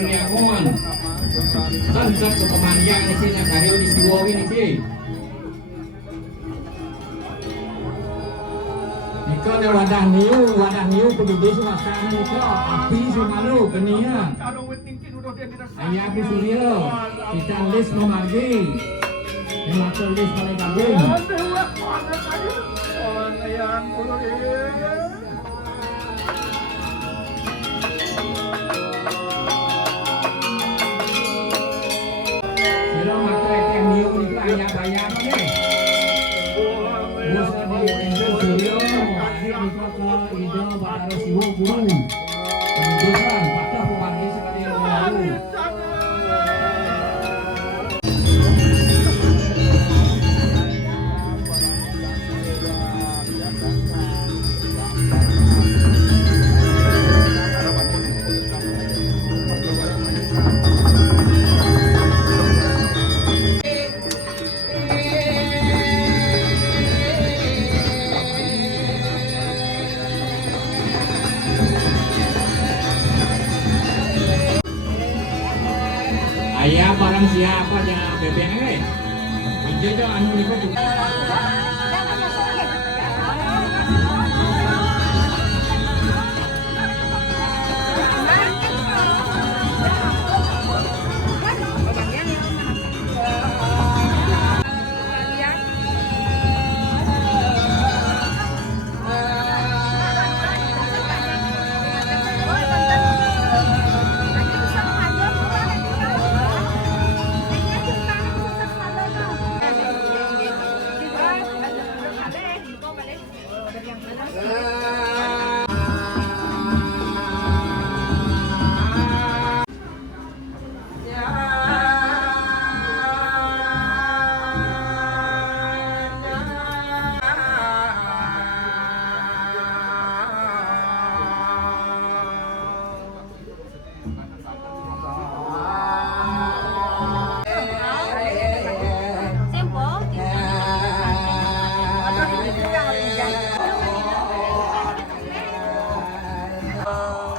Niaon. Sansat sa pamanyang ni sina karyo di siwowi ni Ki. Ikaw na wadah niyo pagdudus makan ito. Api si malu keniya. Ayah api suryo. Kita list memargi. Yang list paling gabung. Ayah barang siapa yang BBM itu anu niko tuh.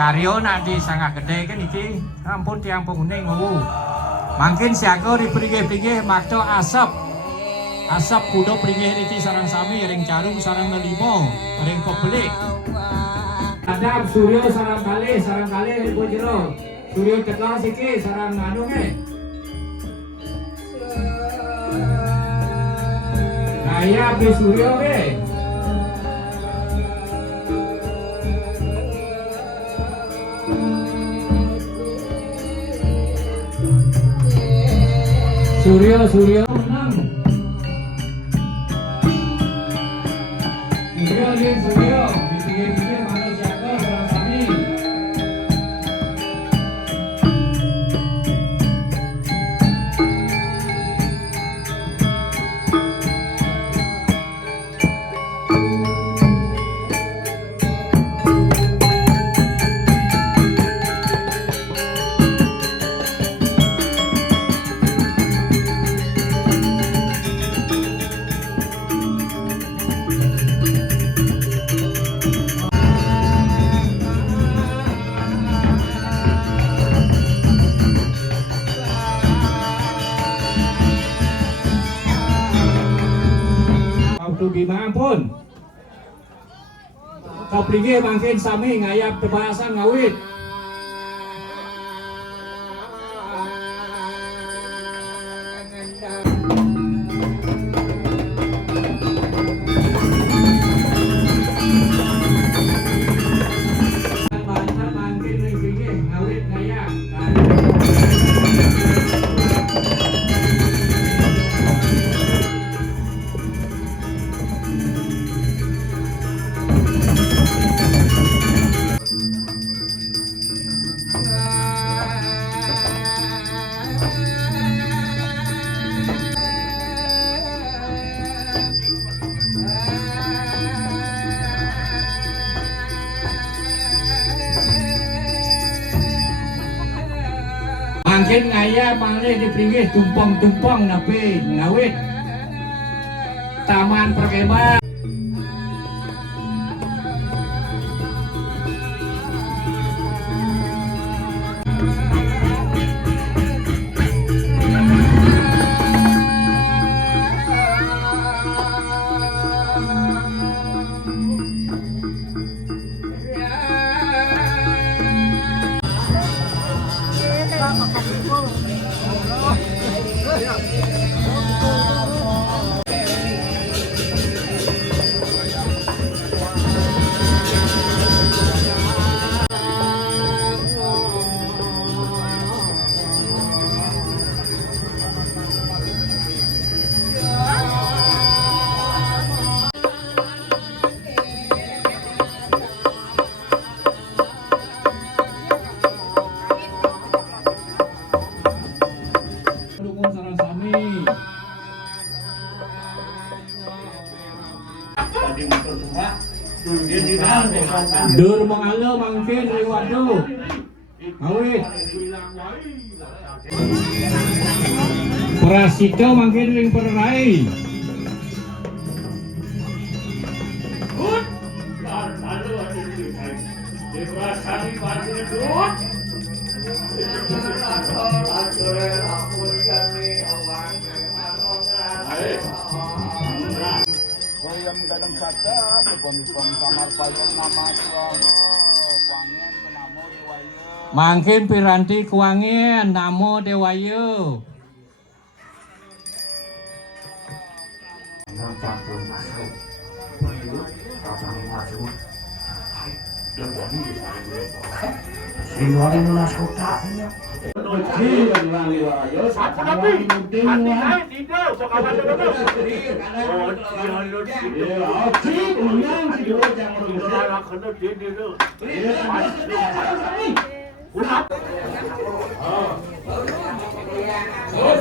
Karyo nanti sangat gede kan iki, ampun tiang penghuni ngowo. Mungkin siaga dipringgih-pringgih makto asap kudo pringgih iki sarang sami, ring carung sarang lelimo, ring kobelik. Adab Suryo sarang kali bojero. Suryo teka siki sarang anu ke. Kaya be Suryo be. Suryo menang. Suryo dipikir-pikir mana siapa orang kami. Gimana pun kau pergi makin sami ngayap tebasan ngawit Mungkin ngaya pangle dipringgih tumpang-tumpang napi ngawit taman perkemahan. Dukun sarang sami. Dur mangalo mangkin riwado. Awit. Prasito mangkin ring perai. Yang gadang sata, pepom samar payung nama tuang, wangen namo dewayu. Mangkin piranti kuangin namo dewayu.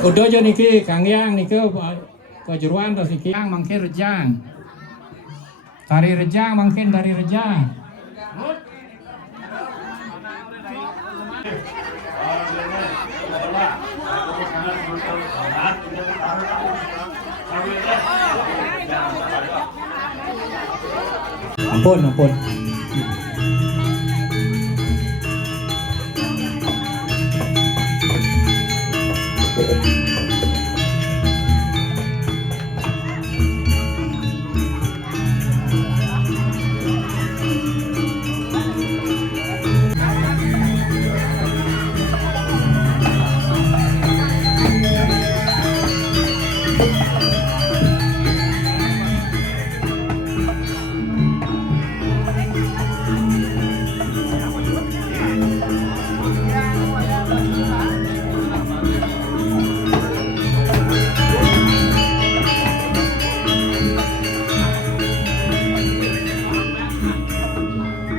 Udah aja niki Kang Yang niki kejuruan terus niki yang mangkin rejang. Tari rejang mangkin dari rejang. Ampun.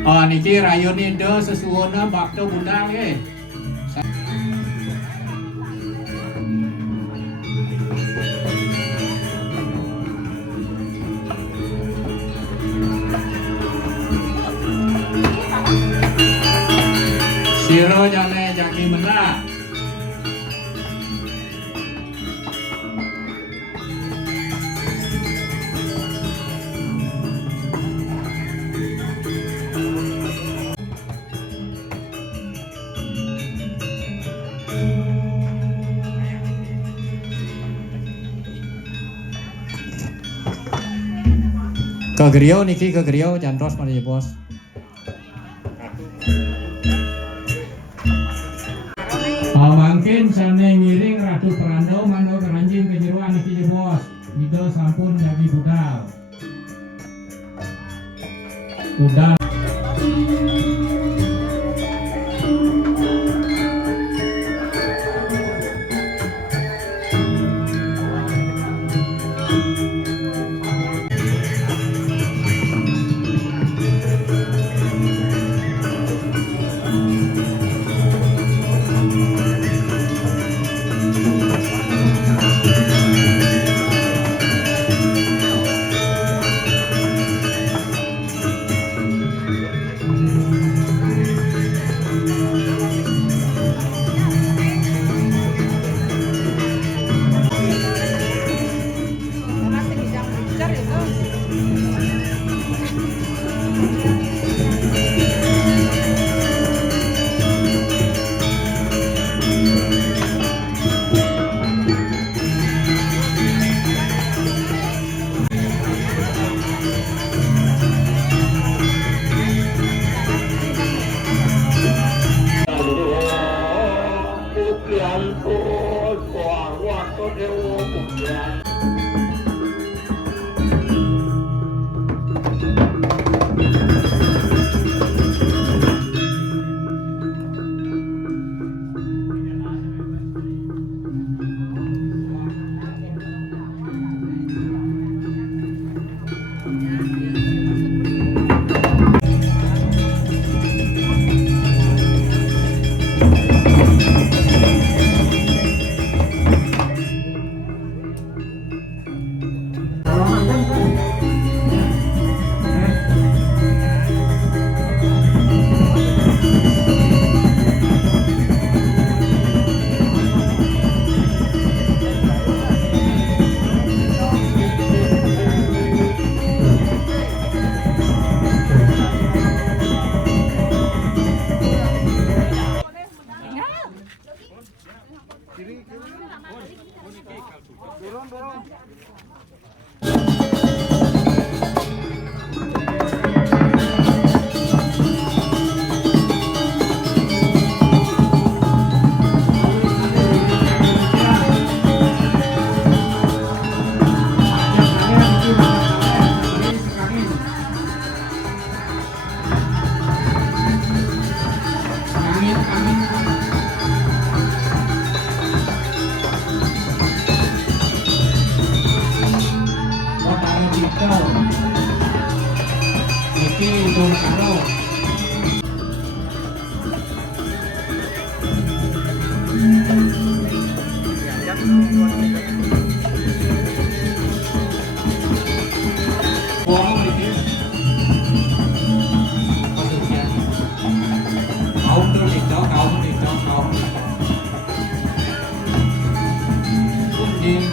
Oh niki rayon Indo sesuwuna bakto bundang nggih. Siro jane jaki mendak. Kegeriau niki kegeriau jantos mari bos. Mangkin sane ngiring ratu perando mando keranjing kejeruan niki bos. Ido sampun jadi budal. Budal.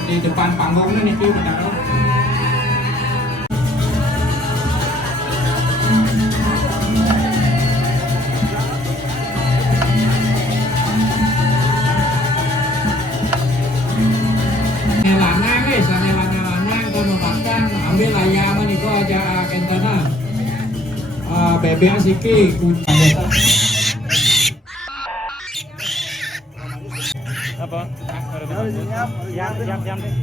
Di depan panggungnya nih tuh benar. Lanang kono bahkan ambil ayam itu aja kentana. Bebek siki kucing. Apa? Siap deh.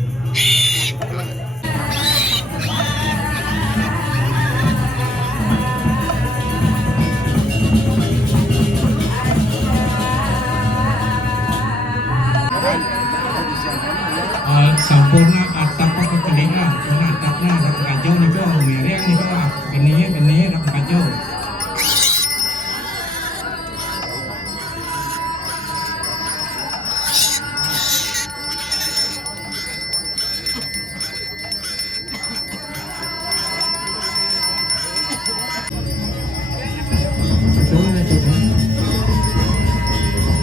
Sampurna atap kekelingan, atapnya ada kacau nih kok, merek nih kok, gini ada kacau.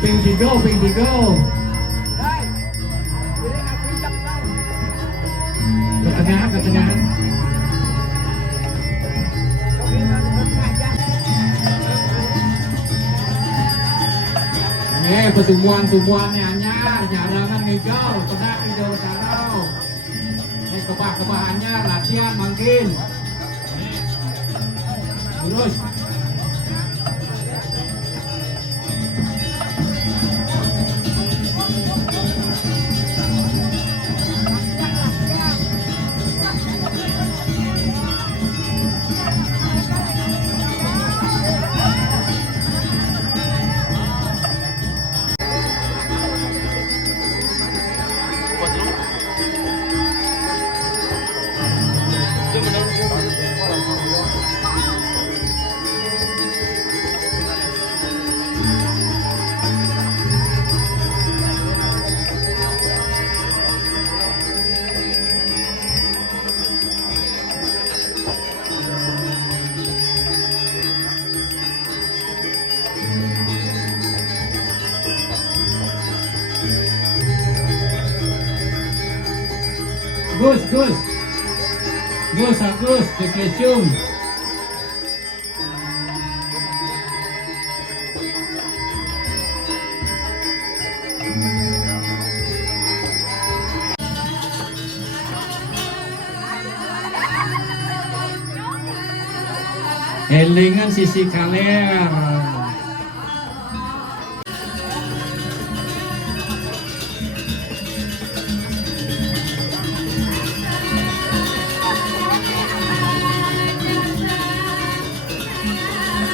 Ping tigo. Ke tengah. Pertumbuhan-tumbuhannya anyar, jarangan hijau, pedak hijau tarau. Kebah anyar, latihan makin. Terus. Agus, Dekecium. Elingan sisi kaler.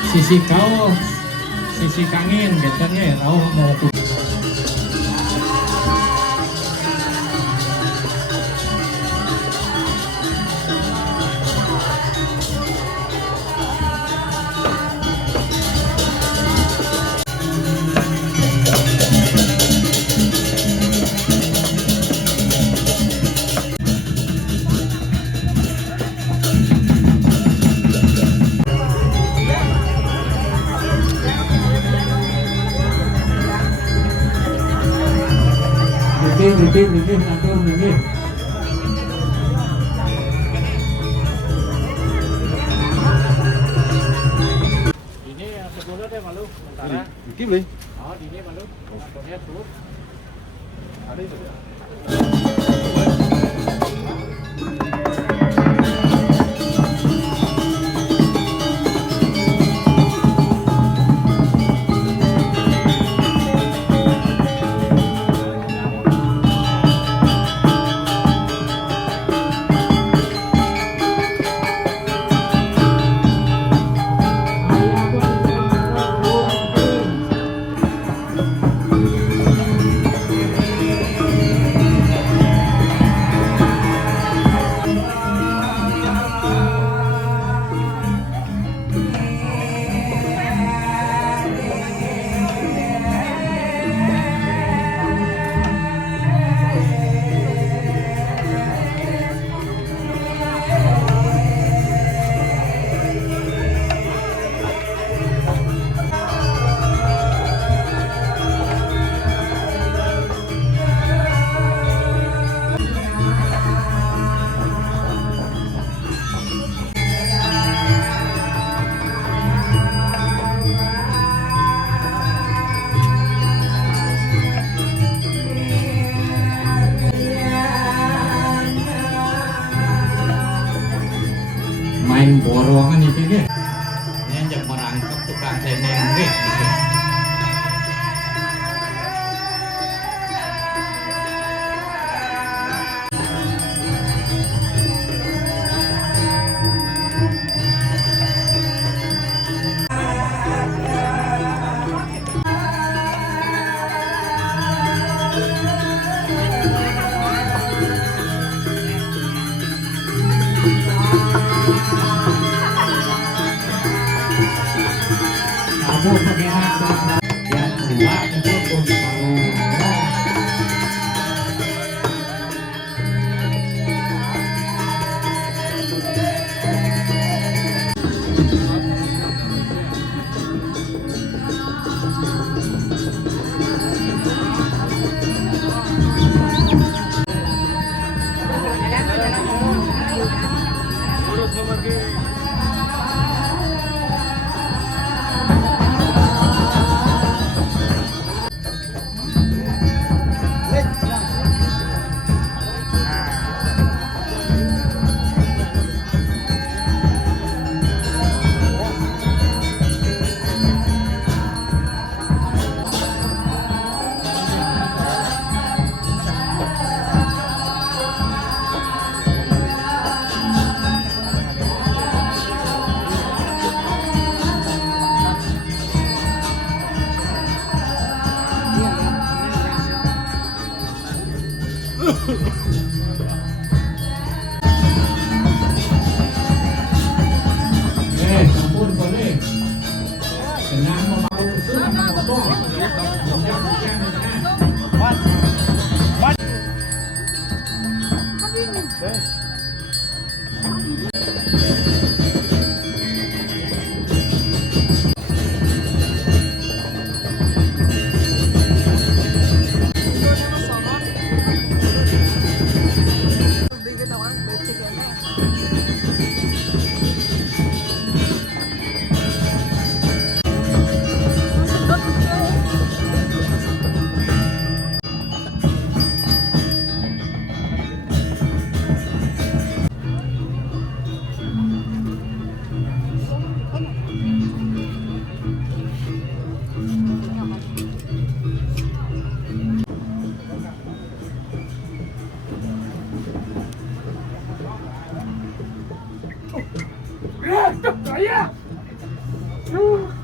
sisi kau sisi kangin biasanya ya tahu mau tuh. Mikir, satu mikir. Ini sebelumnya deh malu, sementara. Iki lho. Oh, ini malu. Motornya tuh. Ada itu. Main borongan itu deh. Ini ajak merangkap tukang teneng deh. Kamu pakai hak yang kedua itu ampun boleh. Senang membawa itu sama motor. Yuh.